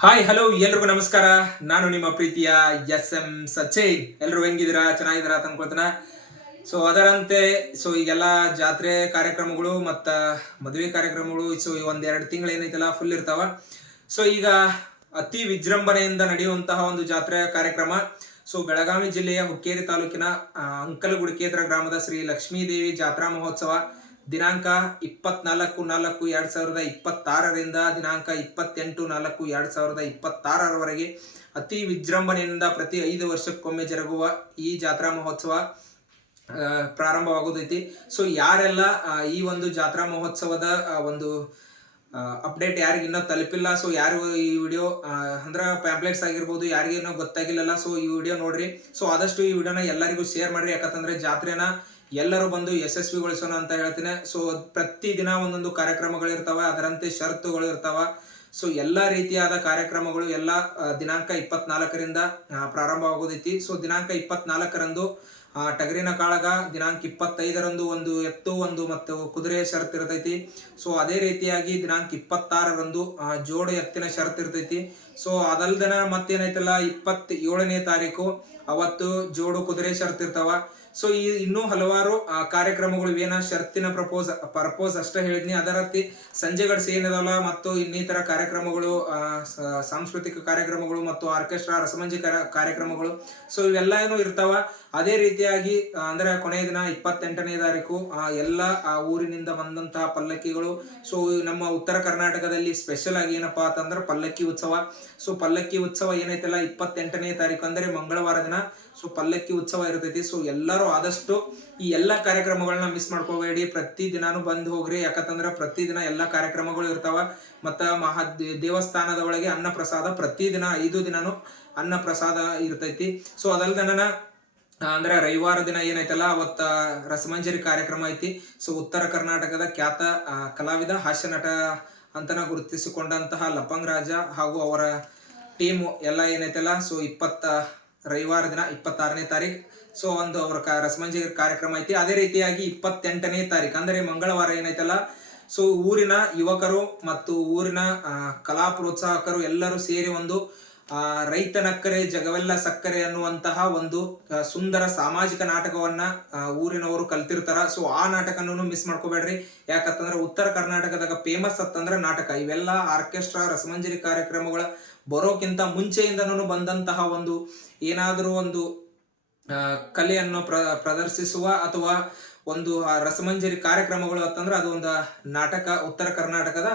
Hi hello ಎಲ್ರಿಗೂ ನಮಸ್ಕಾರ. ನಾನು ನಿಮ್ಮ ಪ್ರೀತಿಯ SM ಸಚೇನ್. ಎಲ್ರು ಹೆಂಗಿದ್ದೀರಾ? ಚೆನ್ನಾಗಿದ್ದೀರಾ ಅಂತ ಅನ್ಕೊಳ್ತಾನ. ಸೊ ಅದರಂತೆ ಈಗೆಲ್ಲ ಜಾತ್ರೆ ಕಾರ್ಯಕ್ರಮಗಳು ಮತ್ತ ಮದುವೆ ಕಾರ್ಯಕ್ರಮಗಳು ಈ ಒಂದೆರಡು ತಿಂಗಳು ಏನೈತಲ್ಲ ಫುಲ್ ಇರ್ತಾವ. ಈಗ ಅತಿ ವಿಜೃಂಭಣೆಯಿಂದ ನಡೆಯುವಂತಹ ಒಂದು ಜಾತ್ರೆ ಕಾರ್ಯಕ್ರಮ ಬೆಳಗಾವಿ ಜಿಲ್ಲೆಯ ಹುಕ್ಕೇರಿ ತಾಲೂಕಿನ ಅಂಕಲಗುಡಿಕೇದ್ರ ಗ್ರಾಮದ ಶ್ರೀ ಲಕ್ಷ್ಮೀ ದೇವಿ ಜಾತ್ರಾ ಮಹೋತ್ಸವ ದಿನಾಂಕ 24/4/2026ರಿಂದ ದಿನಾಂಕ 28/4/2026ರವರೆಗೆ ಅತಿ ವಿಜೃಂಭಣೆಯಿಂದ ಪ್ರತಿ 5 ವರ್ಷಕ್ಕೊಮ್ಮೆ ಜರುಗುವ ಈ ಜಾತ್ರಾ ಮಹೋತ್ಸವ ಪ್ರಾರಂಭವಾಗುತ್ತೈತಿ. ಯಾರೆಲ್ಲ ಈ ಒಂದು ಜಾತ್ರಾ ಮಹೋತ್ಸವದ ಒಂದು ಅಪ್ಡೇಟ್ ಯಾರಿಗೆ ಇನ್ನೂ ತಲುಪಿಲ್ಲ, ಯಾರು ಈ ವಿಡಿಯೋ ಅಂದ್ರ ಪ್ಯಾಂಪ್ಲೆಟ್ಸ್ ಆಗಿರ್ಬೋದು ಯಾರಿಗೇನೋ ಗೊತ್ತಾಗಿಲ್ಲಲ್ಲ, ಈ ವಿಡಿಯೋ ನೋಡ್ರಿ. ಆದಷ್ಟು ಈ ವಿಡಿಯೋನ ಎಲ್ಲರಿಗೂ ಶೇರ್ ಮಾಡ್ರಿ. ಯಾಕಂತಂದ್ರೆ ಜಾತ್ರೆನ ಎಲ್ಲರೂ ಬಂದು ಯಶಸ್ವಿಗೊಳಿಸೋಣ ಅಂತ ಹೇಳ್ತೀನಿ. ಪ್ರತಿ ದಿನ ಒಂದೊಂದು ಕಾರ್ಯಕ್ರಮಗಳಿರ್ತಾವ, ಅದರಂತೆ ಷರತ್ತುಗಳು ಇರ್ತಾವ. ಎಲ್ಲಾ ರೀತಿಯಾದ ಕಾರ್ಯಕ್ರಮಗಳು ಎಲ್ಲ ದಿನಾಂಕ 24ರಿಂದ ಪ್ರಾರಂಭವಾಗೋದೈತಿ. ದಿನಾಂಕ 24ರಂದು ಟಗರಿನ ಕಾಳಗ, ದಿನಾಂಕ 25ರಂದು ಒಂದು ಎತ್ತು ಒಂದು ಮತ್ತು ಕುದುರೆ ಷರತ್ ಇರ್ತೈತಿ. ಅದೇ ರೀತಿಯಾಗಿ ದಿನಾಂಕ 26ರಂದು ಜೋಡು ಎತ್ತಿನ ಷರತ್ ಇರ್ತೈತಿ. ಅದಲ್ದನ ಮತ್ತೇನೈತಲ್ಲ 27ನೇ ತಾರೀಕು ಅವತ್ತು ಜೋಡು ಕುದುರೆ ಷರತ್ ಇರ್ತಾವ. ಈ ಇನ್ನೂ ಹಲವಾರು ಕಾರ್ಯಕ್ರಮಗಳು ಇವೇನ ಷರತ್ತಿನ ಪರ್ಪೋಸ್ ಅಷ್ಟೇ ಹೇಳಿದ್ನಿ. ಅದರತ್ತಿ ಸಂಜೆಗಡ್ಸಿ ಏನಿದಾವಲ್ಲ ಮತ್ತು ಇನ್ನಿತರ ಕಾರ್ಯಕ್ರಮಗಳು, ಸಾಂಸ್ಕೃತಿಕ ಕಾರ್ಯಕ್ರಮಗಳು ಮತ್ತು ಆರ್ಕೆಸ್ಟ್ರಾ ರಸಮಂಜಿ ಕಾರ್ಯಕ್ರಮಗಳು ಇವೆಲ್ಲ ಏನು ಇರ್ತಾವ. ಅದೇ ರೀತಿಯಾಗಿ ಅಂದ್ರೆ ಕೊನೆಯ ದಿನ 28ನೇ ತಾರೀಕು ಎಲ್ಲ ಊರಿನಿಂದ ಬಂದಂತಹ ಪಲ್ಲಕ್ಕಿಗಳು. ನಮ್ಮ ಉತ್ತರ ಕರ್ನಾಟಕದಲ್ಲಿ ಸ್ಪೆಷಲ್ ಆಗಿ ಏನಪ್ಪಾ ಅಂತಂದ್ರೆ ಪಲ್ಲಕ್ಕಿ ಉತ್ಸವ. ಪಲ್ಲಕ್ಕಿ ಉತ್ಸವ ಏನೈತಲ್ಲ 28ನೇ ತಾರೀಕು ಅಂದ್ರೆ ಮಂಗಳವಾರ ದಿನ ಪಲ್ಲಕ್ಕಿ ಉತ್ಸವ ಇರ್ತೈತಿ. ಎಲ್ಲರೂ ಆದಷ್ಟು ಈ ಎಲ್ಲಾ ಕಾರ್ಯಕ್ರಮಗಳನ್ನ ಮಿಸ್ ಮಾಡ್ಕೋಬೇಡಿ. ಪ್ರತಿ ದಿನಾನು ಬಂದು ಹೋಗ್ರಿ. ಯಾಕಂತಂದ್ರ ಪ್ರತಿದಿನ ಎಲ್ಲಾ ಕಾರ್ಯಕ್ರಮಗಳು ಇರ್ತಾವ. ಮತ್ತ ದೇವಸ್ಥಾನದ ಒಳಗೆ ಅನ್ನ ಪ್ರಸಾದ ಪ್ರತಿದಿನ 5 ದಿನಾನು ಅನ್ನ ಪ್ರಸಾದ ಇರ್ತೈತಿ. ಅದಲ್ದನ ಅಂದ್ರೆ ರವಿವಾರ ದಿನ ಏನೈತಲ್ಲ ಅವತ್ತ ರಸಮಂಜರಿ ಕಾರ್ಯಕ್ರಮ ಐತಿ. ಉತ್ತರ ಕರ್ನಾಟಕದ ಖ್ಯಾತ ಕಲಾವಿದ ಹಾಸ್ಯ ನಟ ಅಂತನ ಗುರುತಿಸಿಕೊಂಡಂತಹ ಲಪಂಗ್ ರಾಜ ಹಾಗೂ ಅವರ ಟೀಮು ಎಲ್ಲ ಏನೈತಲ್ಲ ರವಿವಾರ ದಿನ 26ನೇ ತಾರೀಕು ಒಂದು ಅವರ ರಸಮಂಜರಿ ಕಾರ್ಯಕ್ರಮ ಐತಿ. ಅದೇ ರೀತಿಯಾಗಿ 28ನೇ ತಾರೀಕು ಅಂದ್ರೆ ಮಂಗಳವಾರ ಏನೈತಲ್ಲ ಊರಿನ ಯುವಕರು ಮತ್ತು ಊರಿನ ಕಲಾ ಪ್ರೋತ್ಸಾಹಕರು ಎಲ್ಲರೂ ಸೇರಿ ಒಂದು ರೈತನಕ್ಕರೆ ಜಗವೆಲ್ಲ ಸಕ್ಕರೆ ಅನ್ನುವಂತಹ ಒಂದು ಸುಂದರ ಸಾಮಾಜಿಕ ನಾಟಕವನ್ನ ಊರಿನವರು ಕಲ್ತಿರ್ತಾರ. ಆ ನಾಟಕನೂ ಮಿಸ್ ಮಾಡ್ಕೋಬೇಡ್ರಿ. ಯಾಕಂತಂದ್ರೆ ಉತ್ತರ ಕರ್ನಾಟಕದಾಗ ಫೇಮಸ್ ಅಂತಂದ್ರೆ ನಾಟಕ. ಇವೆಲ್ಲ ಆರ್ಕೆಸ್ಟ್ರಾ ರಸಮಂಜರಿ ಕಾರ್ಯಕ್ರಮಗಳ ಬರೋಕ್ಕಿಂತ ಮುಂಚೆಯಿಂದನೂ ಬಂದಂತಹ ಒಂದು ಏನಾದರೂ ಒಂದು ಕಲೆಯನ್ನು ಪ್ರದರ್ಶಿಸುವ ಅಥವಾ ಒಂದು ರಸಮಂಜರಿ ಕಾರ್ಯಕ್ರಮಗಳು ಅಂತಂದ್ರೆ ಅದು ಒಂದು ನಾಟಕ. ಉತ್ತರ ಕರ್ನಾಟಕದ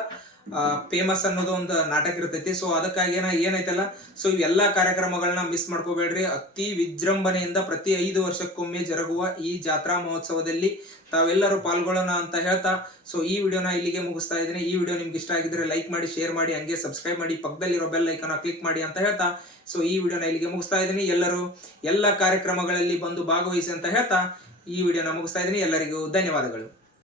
ಫೇಮಸ್ ಅನ್ನೋದು ಒಂದು ನಾಟಕ ಇರ್ತೈತಿ. ಅದಕ್ಕಾಗಿ ಏನೈತಲ್ಲ ಇವೆಲ್ಲಾ ಕಾರ್ಯಕ್ರಮಗಳನ್ನ ಮಿಸ್ ಮಾಡ್ಕೋಬೇಡ್ರಿ. ಅತಿ ವಿಜೃಂಭಣೆಯಿಂದ ಪ್ರತಿ 5 ವರ್ಷಕ್ಕೊಮ್ಮೆ ಜರುಗುವ ಈ ಜಾತ್ರಾ ಮಹೋತ್ಸವದಲ್ಲಿ ತಾವೆಲ್ಲರೂ ಪಾಲ್ಗೊಳ್ಳೋಣ ಅಂತ ಹೇಳ್ತಾ ಈ ವಿಡಿಯೋನ ಇಲ್ಲಿಗೆ ಮುಗಿಸ್ತಾ ಇದ್ದೀನಿ. ಈ ವಿಡಿಯೋ ನಿಮ್ಗೆ ಇಷ್ಟ ಆಗಿದ್ರೆ ಲೈಕ್ ಮಾಡಿ, ಶೇರ್ ಮಾಡಿ, ಹಂಗೆ ಸಬ್ಸ್ಕ್ರೈಬ್ ಮಾಡಿ, ಪಕ್ಕದಲ್ಲಿರೋ ಬೆಲ್ ಐಕಾನ್ ಕ್ಲಿಕ್ ಮಾಡಿ ಅಂತ ಹೇಳ್ತಾ ಈ ವಿಡಿಯೋನ ಇಲ್ಲಿಗೆ ಮುಗಿಸ್ತಾ ಇದ್ದೀನಿ. ಎಲ್ಲರೂ ಎಲ್ಲ ಕಾರ್ಯಕ್ರಮಗಳಲ್ಲಿ ಬಂದು ಭಾಗವಹಿಸಿ ಅಂತ ಹೇಳ್ತಾ ಈ ವಿಡಿಯೋನ ಮುಗಿಸ್ತಾ ಇದ್ದೀನಿ. ಎಲ್ಲರಿಗೂ ಧನ್ಯವಾದಗಳು.